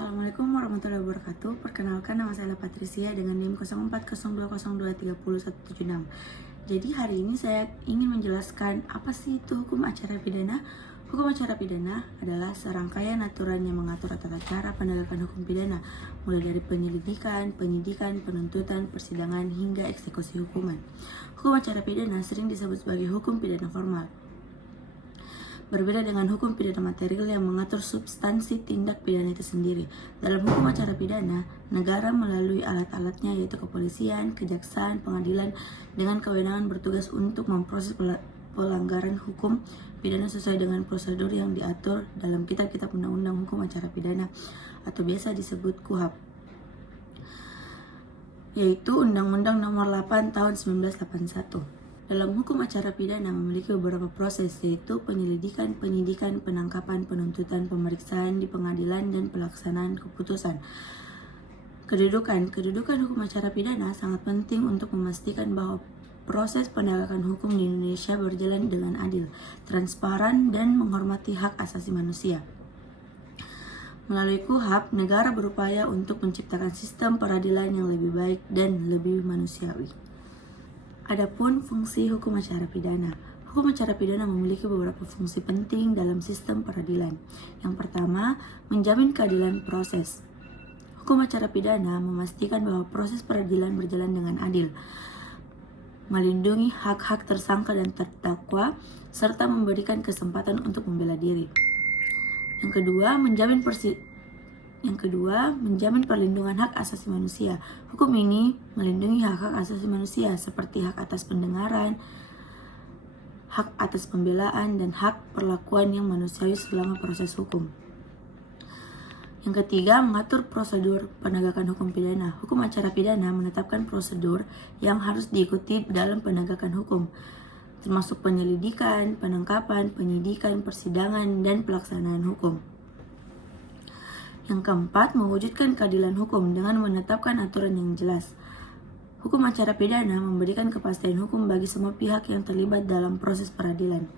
Assalamualaikum warahmatullahi wabarakatuh. Perkenalkan, nama saya Patricia dengan NIM 040202307176. Jadi hari ini saya ingin menjelaskan apa sih itu hukum acara pidana. Hukum acara pidana adalah serangkaian aturan yang mengatur tata cara penegakan hukum pidana, mulai dari penyelidikan, penyidikan, penuntutan, persidangan, hingga eksekusi hukuman. Hukum acara pidana sering disebut sebagai hukum pidana formal. Berbeda dengan hukum pidana material yang mengatur substansi tindak pidana itu sendiri. Dalam hukum acara pidana, negara melalui alat-alatnya yaitu kepolisian, kejaksaan, pengadilan dengan kewenangan bertugas untuk memproses pelanggaran hukum pidana sesuai dengan prosedur yang diatur dalam kitab-kitab undang-undang hukum acara pidana atau biasa disebut KUHP, yaitu Undang-Undang Nomor 8 Tahun 1981. Dalam hukum acara pidana memiliki beberapa proses, yaitu penyelidikan, penyidikan, penangkapan, penuntutan, pemeriksaan di pengadilan, dan pelaksanaan keputusan. Kedudukan hukum acara pidana sangat penting untuk memastikan bahwa proses penegakan hukum di Indonesia berjalan dengan adil, transparan, dan menghormati hak asasi manusia. Melalui KUHP, negara berupaya untuk menciptakan sistem peradilan yang lebih baik dan lebih manusiawi. Adapun fungsi hukum acara pidana. Hukum acara pidana memiliki beberapa fungsi penting dalam sistem peradilan. Yang pertama, menjamin keadilan proses. Hukum acara pidana memastikan bahwa proses peradilan berjalan dengan adil, melindungi hak-hak tersangka dan terdakwa, serta memberikan kesempatan untuk membela diri. Yang kedua, menjamin perlindungan hak asasi manusia. Hukum ini melindungi hak-hak asasi manusia seperti hak atas pendengaran, hak atas pembelaan, dan hak perlakuan yang manusiawi selama proses hukum. Yang ketiga, mengatur prosedur penegakan hukum pidana. Hukum acara pidana menetapkan prosedur yang harus diikuti dalam penegakan hukum, termasuk penyelidikan, penangkapan, penyidikan, persidangan, dan pelaksanaan hukum. Yang keempat, mewujudkan keadilan hukum dengan menetapkan aturan yang jelas. Hukum acara pidana memberikan kepastian hukum bagi semua pihak yang terlibat dalam proses peradilan.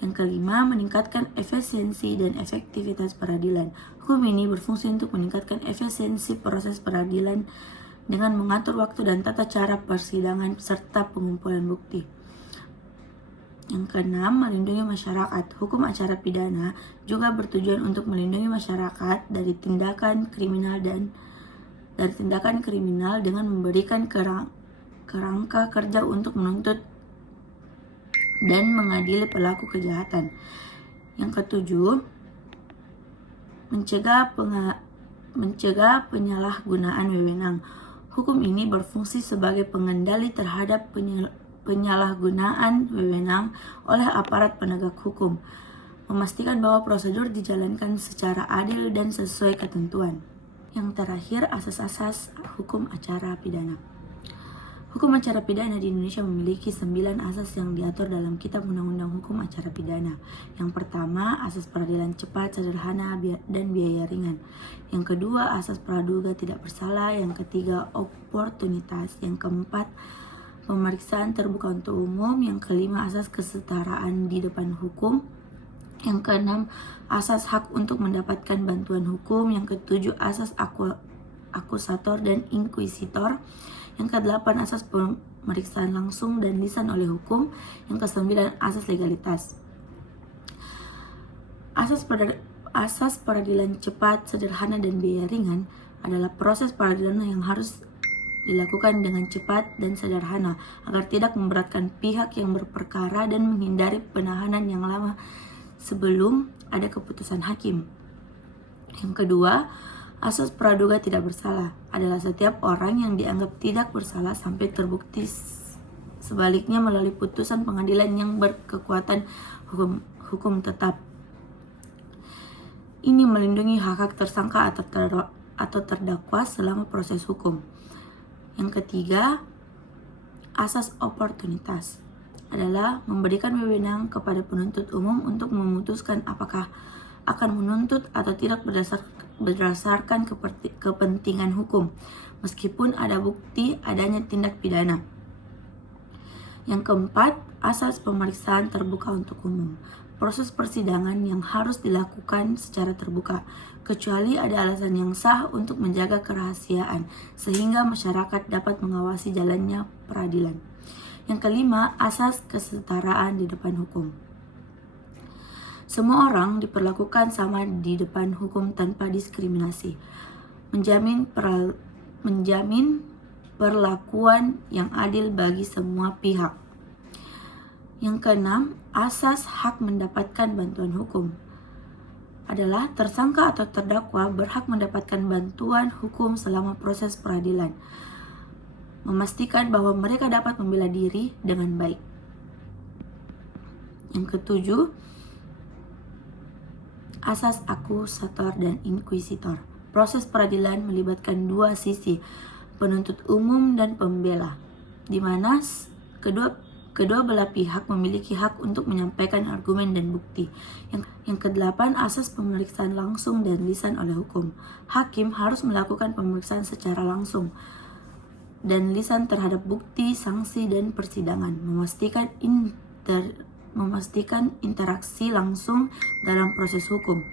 Yang kelima, meningkatkan efisiensi dan efektivitas peradilan. Hukum ini berfungsi untuk meningkatkan efisiensi proses peradilan dengan mengatur waktu dan tata cara persidangan serta pengumpulan bukti. Yang keenam, melindungi masyarakat. Hukum acara pidana juga bertujuan untuk melindungi masyarakat dari tindakan kriminal dengan memberikan kerangka kerja untuk menuntut dan mengadili pelaku kejahatan. Yang ketujuh, mencegah penyalahgunaan wewenang. Hukum ini berfungsi sebagai pengendali terhadap penyalahgunaan wewenang oleh aparat penegak hukum, memastikan bahwa prosedur dijalankan secara adil dan sesuai ketentuan. Yang terakhir, asas-asas hukum acara pidana. Hukum acara pidana di Indonesia memiliki 9 asas yang diatur dalam Kitab Undang-Undang Hukum Acara Pidana. Yang pertama, asas peradilan cepat, sederhana, dan biaya ringan. Yang kedua, asas praduga tidak bersalah. Yang ketiga, oportunitas. Yang keempat, pemeriksaan terbuka untuk umum. Yang kelima, asas kesetaraan di depan hukum. Yang keenam, asas hak untuk mendapatkan bantuan hukum. Yang ketujuh, asas akusator dan inkuisitor. Yang kedelapan, asas pemeriksaan langsung dan lisan oleh hukum. Yang kesembilan, asas legalitas. Asas peradilan cepat, sederhana, dan biaya ringan adalah proses peradilan yang harus dilakukan dengan cepat dan sederhana agar tidak memberatkan pihak yang berperkara dan menghindari penahanan yang lama sebelum ada keputusan hakim. Yang kedua, asas praduga tidak bersalah adalah setiap orang yang dianggap tidak bersalah sampai terbukti sebaliknya melalui putusan pengadilan yang berkekuatan hukum tetap. Ini melindungi hak-hak tersangka atau terdakwa selama proses hukum. Yang ketiga, asas oportunitas adalah memberikan wewenang kepada penuntut umum untuk memutuskan apakah akan menuntut atau tidak berdasarkan kepentingan hukum, meskipun ada bukti adanya tindak pidana. Yang keempat, asas pemeriksaan terbuka untuk umum. proses persidangan yang harus dilakukan secara terbuka, kecuali ada alasan yang sah untuk menjaga kerahasiaan, sehingga masyarakat dapat mengawasi jalannya peradilan. Yang kelima, asas kesetaraan di depan hukum. Semua orang diperlakukan sama di depan hukum tanpa diskriminasi, menjamin perlakuan yang adil bagi semua pihak. Yang keenam, asas hak mendapatkan bantuan hukum adalah tersangka atau terdakwa berhak mendapatkan bantuan hukum selama proses peradilan, memastikan bahwa mereka dapat membela diri dengan baik. Yang ketujuh, asas akusator dan inkuisitor. Proses peradilan melibatkan dua sisi, penuntut umum dan pembela, di mana kedua belah pihak memiliki hak untuk menyampaikan argumen dan bukti. Yang kedelapan, asas pemeriksaan langsung dan lisan oleh hukum. Hakim harus melakukan pemeriksaan secara langsung dan lisan terhadap bukti, sanksi, dan persidangan, memastikan interaksi langsung dalam proses hukum.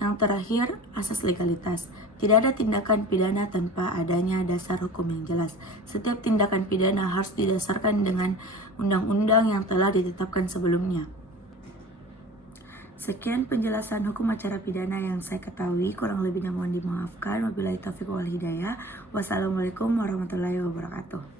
Yang terakhir, asas legalitas. Tidak ada tindakan pidana tanpa adanya dasar hukum yang jelas. Setiap tindakan pidana harus didasarkan dengan undang-undang yang telah ditetapkan sebelumnya. Sekian penjelasan hukum acara pidana yang saya ketahui, kurang lebihnya mohon dimaafkan. Wabillahi taufiq wal hidayah. Wassalamualaikum warahmatullahi wabarakatuh.